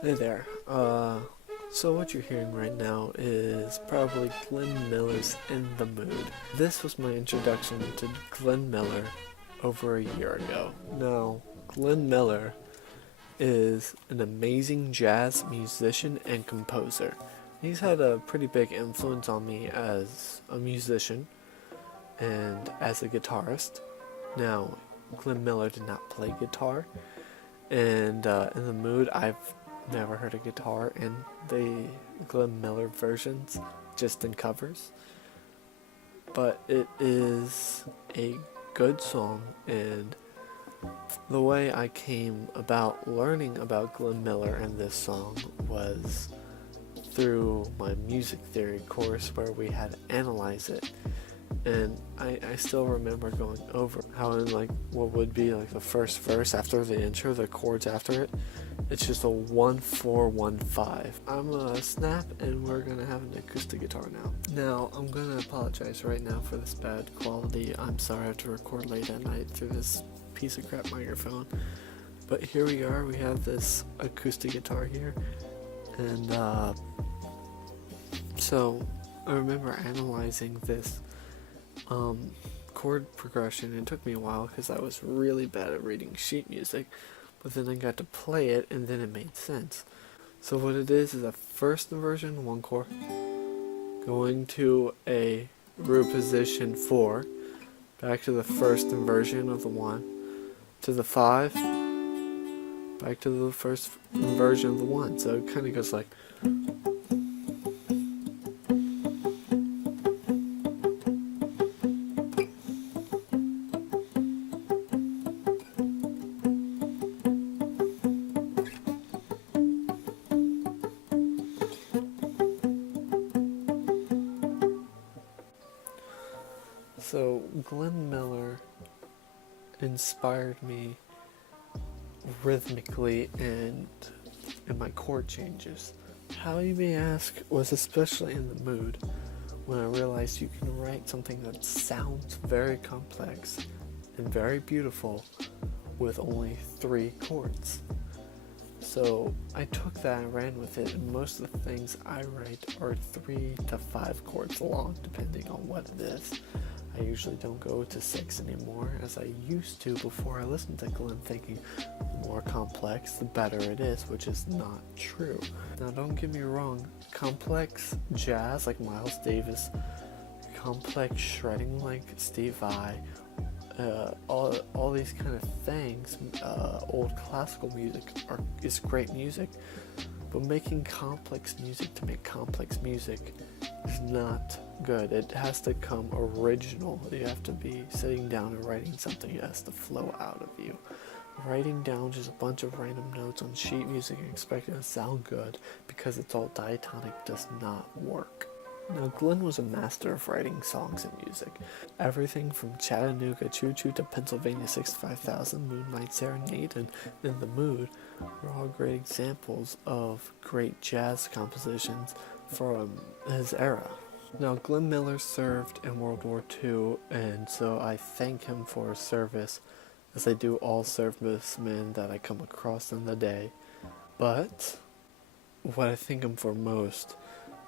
Hey there. So what you're hearing right now is probably Glenn Miller's In the Mood. This was my introduction to Glenn Miller over a year ago. Now, Glenn Miller is an amazing jazz musician and composer. He's had a pretty big influence on me as a musician and as a guitarist. Now, Glenn Miller did not play guitar, and In the Mood, I've never heard a guitar in the Glenn Miller versions, just in covers. But it is a good song, and the way I came about learning about Glenn Miller and this song was through my music theory course where we had to analyze it. And I still remember going over how in like what would be like the first verse after the intro, the chords after it, it's just a 1-4-1-5. I'm gonna snap and we're gonna have an acoustic guitar now. Now I'm gonna apologize right now for this bad quality. I'm sorry I have to record late at night through this piece of crap microphone. But here we are, we have this acoustic guitar here. And so I remember analyzing this chord progression. It took me a while because I was really bad at reading sheet music, but then I got to play it and then it made sense. So what it is a first inversion 1 chord, going to a root position 4, back to the first inversion of the 1, to the 5, back to the first inversion of the 1. So it kind of goes like. So Glenn Miller inspired me rhythmically and in my chord changes. How, you may ask, was especially In the Mood when I realized you can write something that sounds very complex and very beautiful with only 3 chords. So I took that and ran with it, and most of the things I write are 3 to 5 chords long, depending on what it is. I usually don't go to 6 anymore, as I used to before I listened to Glenn, thinking the more complex, the better it is, which is not true. Now don't get me wrong, complex jazz like Miles Davis, complex shredding like Steve Vai, all these kind of things, old classical music is great music, but making complex music to make complex music is not good. It has to come original. You have to be sitting down and writing something. It has to flow out of you. Writing down just a bunch of random notes on sheet music and expecting it to sound good because it's all diatonic does not work. Now, Glenn was a master of writing songs and music. Everything from Chattanooga Choo Choo to Pennsylvania 65,000, Moonlight Serenade, and In the Mood were all great examples of great jazz compositions from his era. Now, Glenn Miller served in World War II, and so I thank him for his service, as I do all servicemen that I come across in the day. But what I thank him for most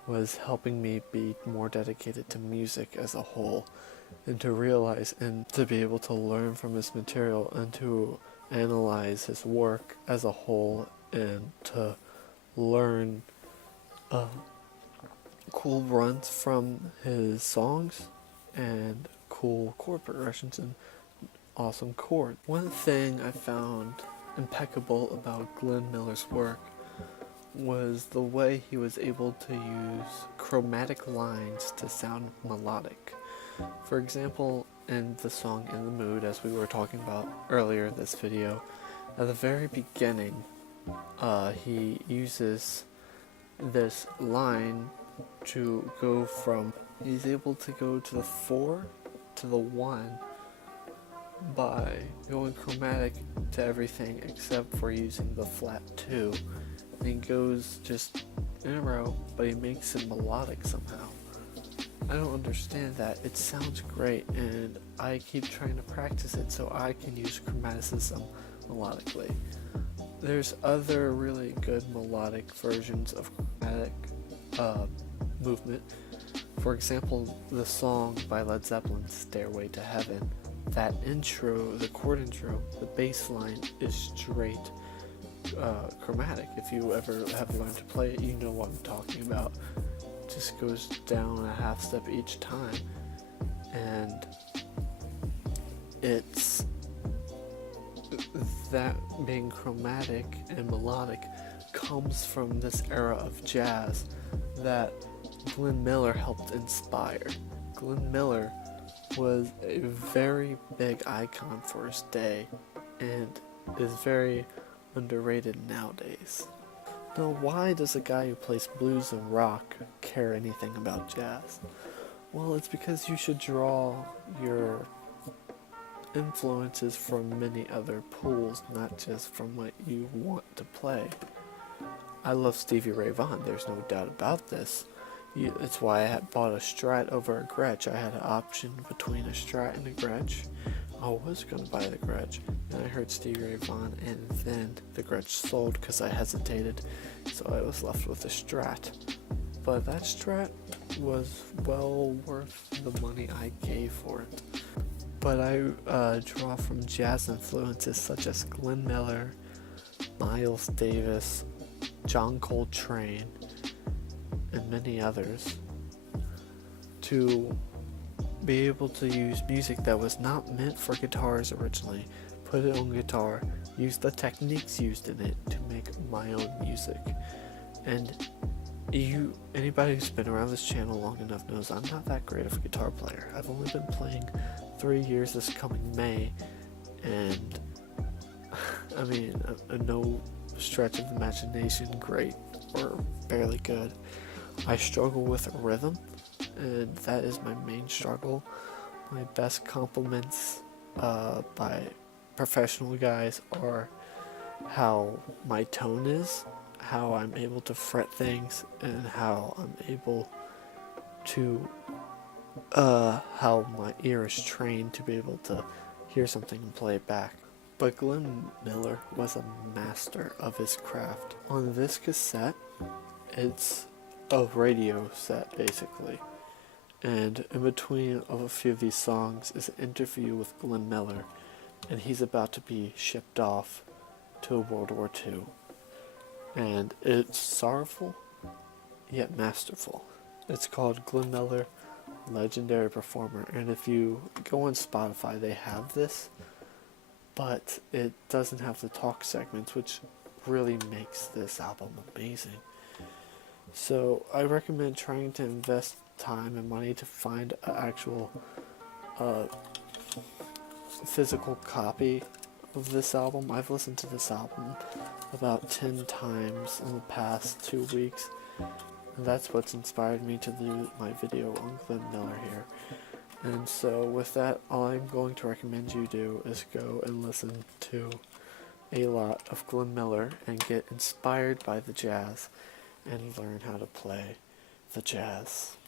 was helping me be more dedicated to music as a whole, and to realize and to be able to learn from his material and to analyze his work as a whole and to learn cool runs from his songs and cool chord progressions and awesome chords. One thing I found impeccable about Glenn Miller's work was the way he was able to use chromatic lines to sound melodic. For example, in the song In the Mood, as we were talking about earlier in this video, at the very beginning, he uses this line to go from, he's able to go to the 4 to the 1 by going chromatic to everything except for using the flat 2. And he goes just in a row, but he makes it melodic somehow. I don't understand that. It sounds great, and I keep trying to practice it so I can use chromaticism melodically. There's other really good melodic versions of chromatic movement. For example, the song by Led Zeppelin, Stairway to Heaven. That intro, the chord intro, the bass line is straight chromatic. If you ever have learned to play it, you know what I'm talking about. It just goes down a half step each time, and it's that being chromatic and melodic comes from this era of jazz that Glenn Miller helped inspire. Glenn Miller was a very big icon for his day and is very underrated nowadays. Now, why does a guy who plays blues and rock care anything about jazz? Well, it's because you should draw your influences from many other pools, not just from what you want to play. I love Stevie Ray Vaughan, there's no doubt about this. It's why I had bought a Strat over a Gretsch. I had an option between a Strat and a Gretsch. I was going to buy the Gretsch, and I heard Stevie Ray Vaughan, and then the Gretsch sold because I hesitated, so I was left with a Strat. But that Strat was well worth the money I gave for it. But I draw from jazz influences such as Glenn Miller, Miles Davis, John Coltrane, and many others to be able to use music that was not meant for guitars originally, put it on guitar, use the techniques used in it to make my own music. And anybody who's been around this channel long enough knows I'm not that great of a guitar player. I've only been playing 3 years this coming May, and I mean, no stretch of the imagination great or barely good. I struggle with rhythm, and that is my main struggle. My best compliments by professional guys are how my tone is, how I'm able to fret things, and how I'm able to how my ear is trained to be able to hear something and play it back. But Glenn Miller was a master of his craft. On this cassette, it's a radio set basically, and in between of a few of these songs is an interview with Glenn Miller, and he's about to be shipped off to World War II, and it's sorrowful yet masterful. It's called Glenn Miller, Legendary Performer, and if you go on Spotify they have this, but it doesn't have the talk segments, which really makes this album amazing. So I recommend trying to invest time and money to find an actual physical copy of this album. I've listened to this album about 10 times in the past 2 weeks, and that's what's inspired me to do my video on Glenn Miller here. And so with that, all I'm going to recommend you do is go and listen to a lot of Glenn Miller and get inspired by the jazz and learn how to play the jazz.